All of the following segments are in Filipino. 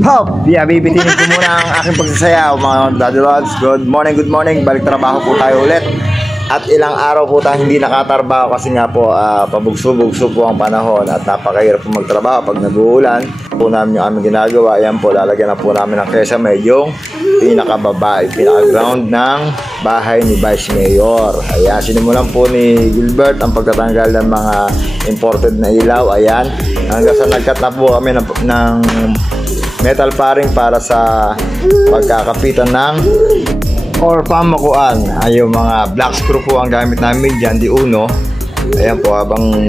Hop! Yeah, bibitinin ko muna ang aking pagsasayaw mga Daddy Rods. Good morning. Balik trabaho po tayo ulit. At ilang araw po tayong hindi nakatrabaho kasi nga po pabugso-bugso po ang panahon at napakahirap po magtrabaho pag nag-uulan. Po namin yung aming ginagawa. Ayan po, lalagyan na po namin ng kesame yung pinakababa, pinaka-ground ng bahay ni Vice Mayor. Ayan, sinimulan po ni Gilbert ang pagtatanggal ng mga imported na ilaw. Ayan, hanggang sa nagkat na po kami ng metal paring para sa pagkakapitan ng or pamakuan. Ay yung mga black screw po ang gamit namin dyan, di uno. Ayan po, habang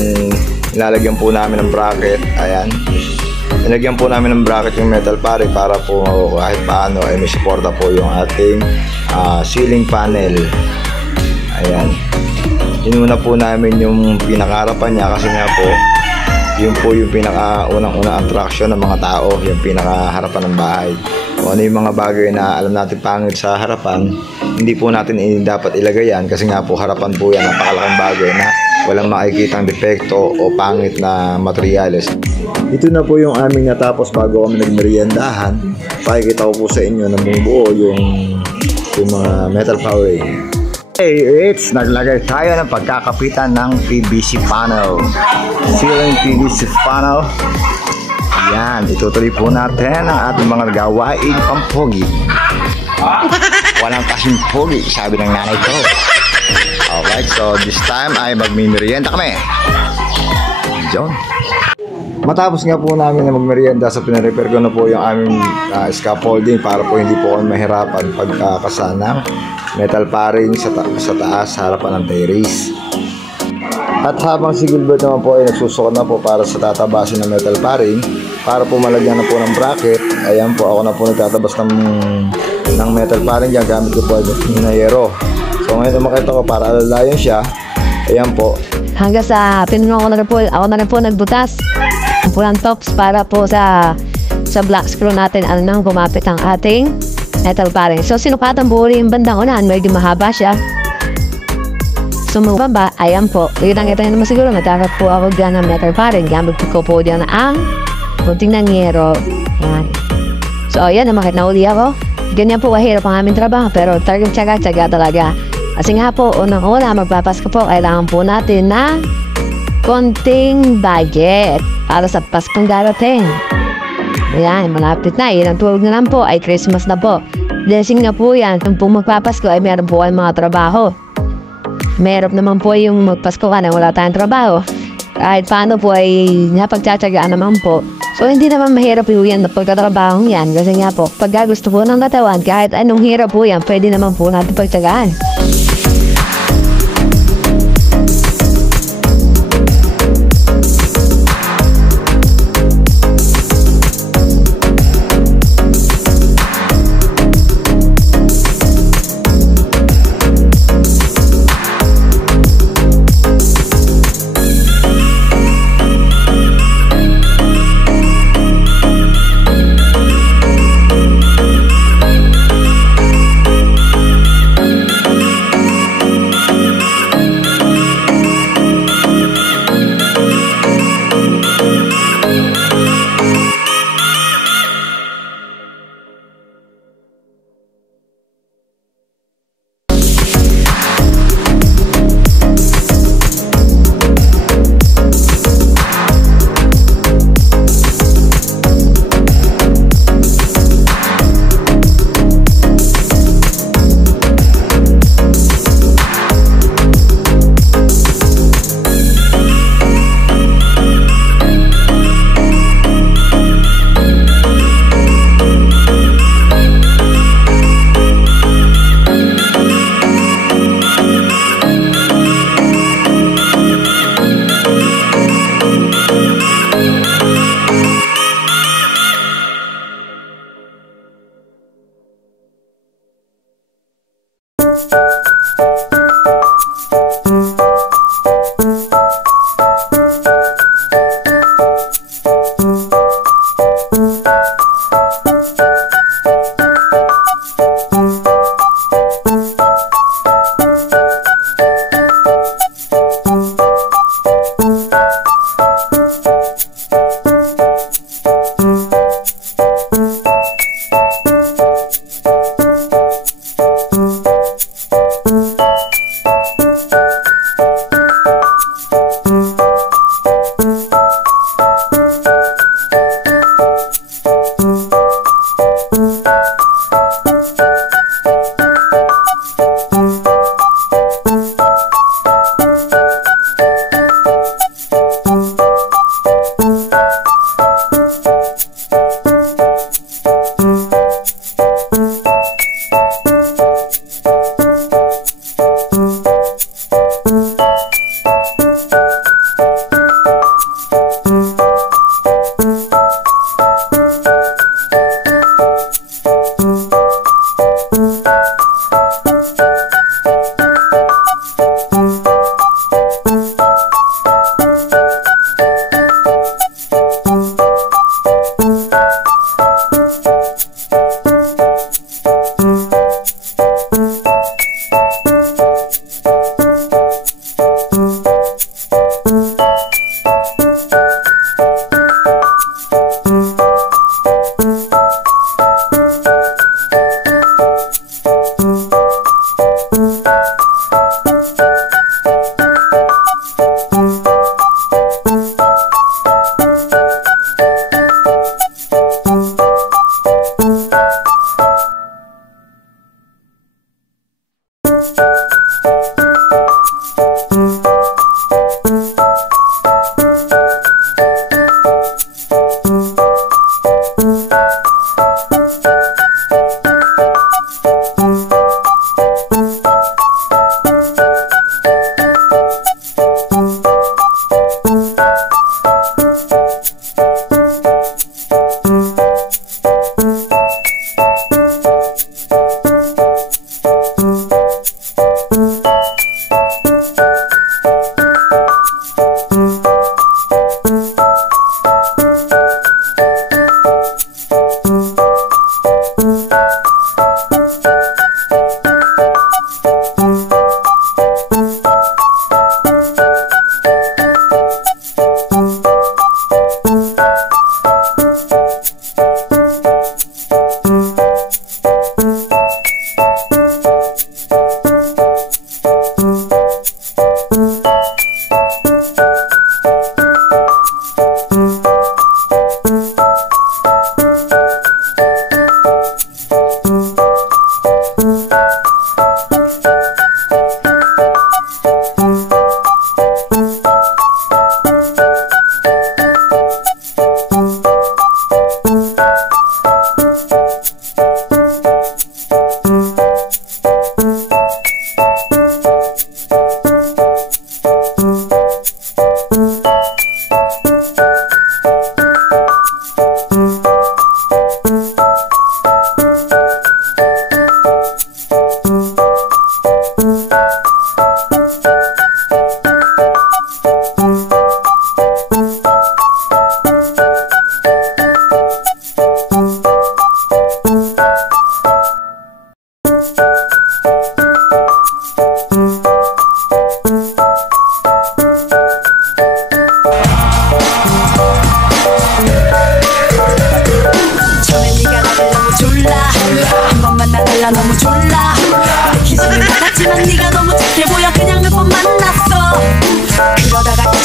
nilalagyan po namin ng bracket. Ayan, nilagyan po namin ng bracket yung metal paring para po kahit paano ay may suporta po yung ating ceiling panel. Ayan, inuna po namin yung pinakaharapan niya kasi nga po yun po yung pinaka-unang attraction ng mga tao, yung pinakaharapan ng bahay. Kung ano yung mga bagay na alam natin pangit sa harapan, hindi po natin dapat ilagay yan kasi nga po harapan po yan, napakalaking bagay na walang makikitang defekto o pangit na materyales. Ito na po yung aming natapos bago kami nagmeriendahan. Pakikita ko po sa inyo na buo yung mga metal powering. Hey, it's naglagay tayo ng pagkakapitan ng PVC panel, ceiling PVC panel. Yan, itutuloy po natin ang ating mga gawaing pampogi. Walang kasing pogi, sabi ng nanay ko. Alright, so this time ay magmimerienda kami. John. Matapos nga po namin na magmerienda, sa pinarepair ko na po yung aming scaffolding para po hindi po kami mahirapan pagkakasa ng metal paring sa taas sa harapan ng terrace. At habang si Gilbert naman po ay nagsusukat na po para sa tatabasin ng metal paring para po malagyan na po ng bracket. Ayan po, ako na po nagtatabas ng metal paring dyan gamit ko po yung hinayero. So ngayon makita ko para alalayan siya. Ayan po, hanggang sa pinuno ko na rin po, ako na rin po nagbutas ang pulang tops para po sa black screw natin nang gumapit ang ating metal paring. So sinukatan po rin yung bandang unahan, medyo mahaba siya. Sumubaba, ayan po, kitang-kita nyo naman siguro, matapos po ako dyan ng metal paring, gamit ko po dyan ang kunting nangyero. Yan. So ayan, namakit na uli ako. Ganyan po kahirap ang aming trabaho, pero talagang tsaga talaga. Kasi nga po, unang-una, magpapasko po, kailangan po natin na konting budget para sa Paskong darating. Ayan, malapit na. Ilang tuwag na lang po ay Christmas na po. Blessing na po yan. Kung po magpapasko ay meron po ay mga trabaho. Meron naman po yung magpasko ka na wala tayong trabaho. Kahit paano po ay napagtsatsagaan naman po. So hindi naman mahirap po yan na pagkatrabahong yan. Kasi nga po, pag gusto po ng katawan, kahit anong hirap po yan, pwede naman po natin pagtsagaan.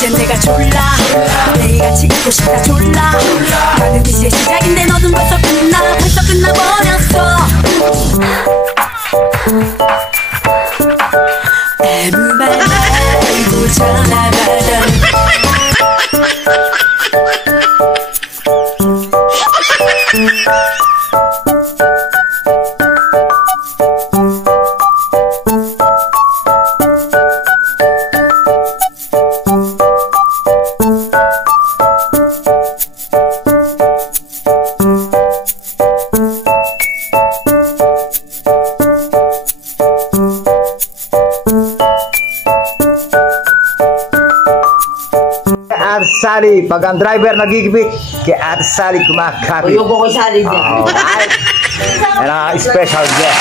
이젠 내가 졸라 매일같이 있고 싶다 졸라 가는 이제 시작인데 너는 벌써 끝나버렸어 아무 말 말고 전화 받아 Ate Sally, pag ang driver nagigipit, kay Ate Sally kumakapit. Uyubo ko sa alin dyan. Alright. Yan ang special guest.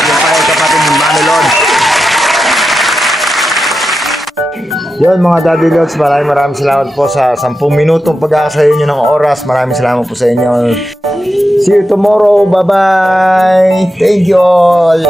Yung pa yung kapatid ni Mami Lord. Yun mga Daddy Lods, maraming salamat po sa 10 minutong pagkakasayo nyo ng oras. Maraming salamat po sa inyo. See you tomorrow. Bye-bye. Thank you all.